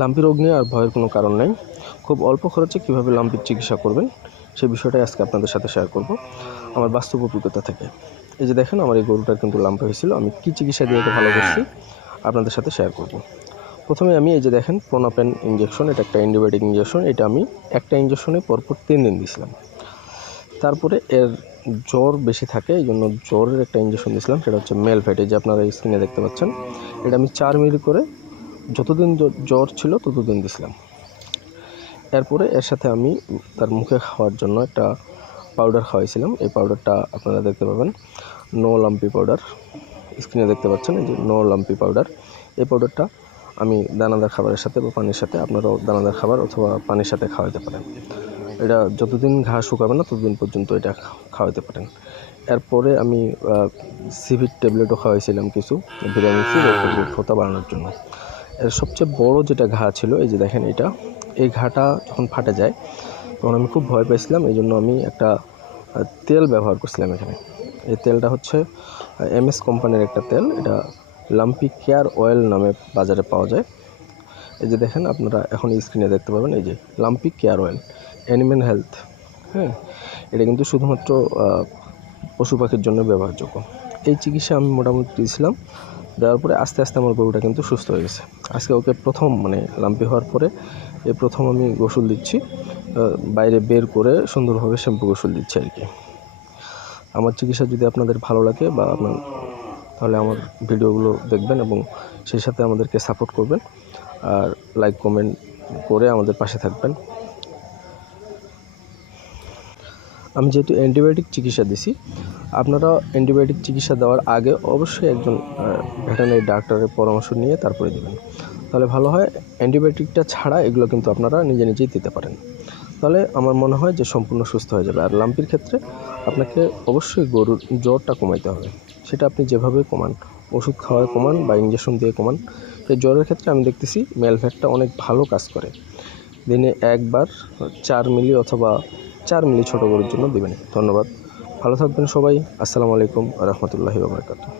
Lumpy রোগ নিয়ে আর ভয়ের কোনো কারণ নেই। খুব অল্প খরচে কীভাবে লাম্পির চিকিৎসা করবেন সেই বিষয়টাই আজকে আপনাদের সাথে শেয়ার করব আমার বাস্তব অভিজ্ঞতা থেকে। এই যে দেখেন, আমার এই গরুটার কিন্তু লাম্পি হয়েছিল। আমি কী চিকিৎসা দিয়ে একে ভালো করছি আপনাদের সাথে শেয়ার করব। প্রথমে আমি এই যে দেখেন, প্রোনাপেন ইঞ্জেকশন, এটা একটা অ্যান্টিবায়োটিক ইঞ্জেকশন। এটা আমি একটা ইঞ্জেকশনে পরপর 3 দিন দিয়েছিলাম। তারপরে এর জ্বর বেশি থাকে, এই জন্য জ্বরের একটা ইঞ্জেকশন দিয়েছিলাম, সেটা হচ্ছে মেলভেট। এই যে আপনারা স্ক্রিনে দেখতে পাচ্ছেন, এটা আমি 4 মিলি করে যতদিন জ্বর ছিল ততদিন দিয়েছিলাম। এরপরে এর সাথে আমি তার মুখে খাওয়ার জন্য একটা পাউডার খাওয়াইছিলাম। এই পাউডারটা আপনারা দেখতে পাবেন, নো লাম্পি পাউডার। স্ক্রিনে দেখতে পাচ্ছেন এই যে নো লাম্পি পাউডার। এই পাউডারটা আমি দানাদার খাবারের সাথে বা পানির সাথে, আপনারাও দানাদার খাবার অথবা পানির সাথে খাওয়াতে পারেন। এটা যতদিন ঘা শুকাবে না ততদিন পর্যন্ত এটা খাওয়াতে পারেন। এরপরে আমি সিভিট ট্যাবলেটও খাওয়াইছিলাম কিছু, ভিটামিন সি বা ফোতা বাড়ানোর জন্য। এর সবচেয়ে বড় যেটা ঘা ছিল, এই যে দেখেন এটা, এই ঘাটা যখন ফাটে যায় তখন আমি খুব ভয় পাইছিলাম। এই জন্য আমি একটা তেল ব্যবহার করছিলাম এখানে। এই তেলটা হচ্ছে MS কোম্পানির একটা তেল। এটা লাম্পি কেয়ার অয়েল নামে বাজারে পাওয়া যায়। এই যে দেখেন, আপনারা এখন স্ক্রিনে দেখতে পাবেন, এই যে lumpy care oil, animal health. হ্যাঁ, এটা কিন্তু শুধুমাত্র পশু পাখির জন্য ব্যবহারযোগ্য। এই চিকিৎসা আমি মোটামুটি দিয়েছিলাম। দেওয়ার পরে আস্তে আস্তে আমার গরুটা কিন্তু সুস্থ হয়ে গেছে। আজকে ওকে প্রথম, মানে লাম্পি হওয়ার পরে এই প্রথম আমি গোসল দিচ্ছি, বাইরে বের করে সুন্দরভাবে শ্যাম্পু গোসল দিচ্ছি আর কি। আমার চিকিৎসা যদি আপনাদের ভালো লাগে বা তাহলে আমার ভিডিওগুলো দেখবেন এবং সেই সাথে আমাদেরকে সাপোর্ট করবেন, আর লাইক কমেন্ট করে আমাদের পাশে থাকবেন। আমি যেহেতু অ্যান্টিবায়োটিক চিকিৎসা দিছি, আপনারা অ্যান্টিবায়োটিক চিকিৎসা দেওয়ার আগে অবশ্যই একজন ভেটেরিনারি ডাক্তারের পরামর্শ নিয়ে তারপরে দেবেন, তাহলে ভালো হয়। অ্যান্টিবায়োটিকটা ছাড়া এগুলো কিন্তু আপনারা নিজেই দিতে পারেন, তাহলে আমার মনে হয় যে সম্পূর্ণ সুস্থ হয়ে যাবে। আর লাম্পির ক্ষেত্রে আপনাকে অবশ্যই গরুর জ্বরটা কমাইতে হবে। সেটা আপনি যেভাবে কমান, ওষুধ খাওয়ায় কমান বা ইঞ্জেকশন দিয়ে কমান। এই জ্বরের ক্ষেত্রে আমি দেখতেছি মেলভ্যাটটা অনেক ভালো কাজ করে। দিনে একবার 4 মিলি অথবা 4 মিলি ছোটো গরুর জন্য দেবেন। ধন্যবাদ, ভালো থাকবেন সবাই। আসসালামু আলাইকুম ওয়া রাহমাতুল্লাহি ওয়া বারাকাতুহু।